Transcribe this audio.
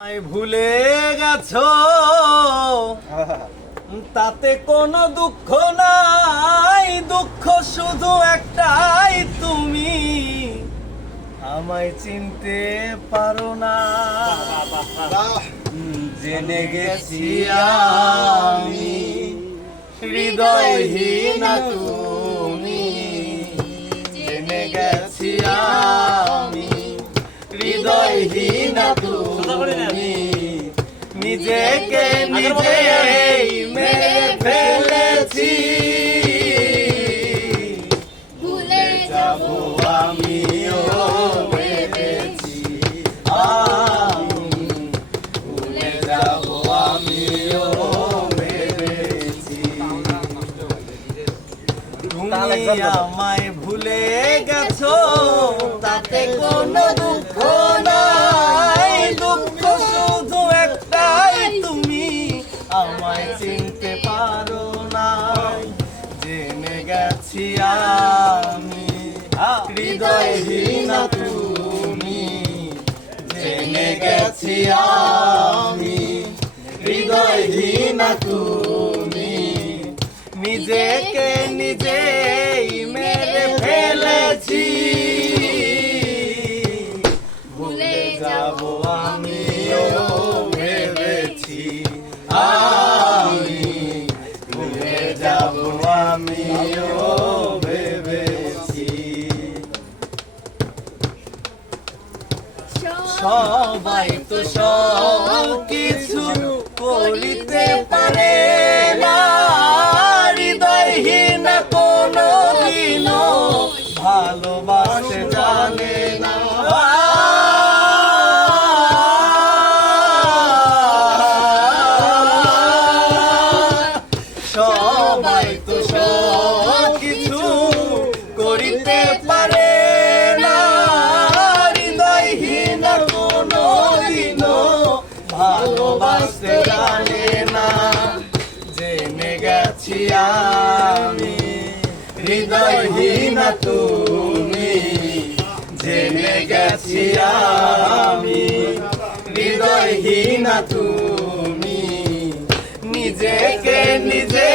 আমায় ভুলে গেছো তাতে কোনো দুঃখ নাই, দুঃখ শুধু একটাই, তুমি আমায় চিনতে পারো না। জেনে গেছি আমি হৃদয়হীন তুমি, জেনে গেছি আমি হৃদয়হীন তুমি, নিজেকে নিজেই মেরে ফেলেছি। ভুলে যাব আমিও ভেবেছি, ভুলে যাব আমিও ভেবেছি। তুমি আমায় ভুলে গেছো তাতে কোনো দুঃখ নাই, দুঃখ শুধু একটাই, তুমি আমায় চিনতে পারো না। জেনে গেছি আমি হৃদয়হীন তুমি, জেনে গেছি আমি হৃদয়হীন তুমি, নিজেকে নিজেই মেরে ফেলেছি। ভুলে যাব আমিও ভেবেছি, আমি ভুলে যাব আমিও ভেবেছি। সবাই তো সব কিছু করিতে পারে না, হৃদয়হীন কোনো দিনও ভালোবাসতে জানে না। সবাই তো সব কিছু করিতে পারে না, হৃদয়হীন কোনো দিনও ভালোবাসতে জানে না। জেনে গেছি আমি হৃদয়হীন তুমি, জেনে গেছি আমি হৃদয়হীন তুমি, নিজেকে নিজে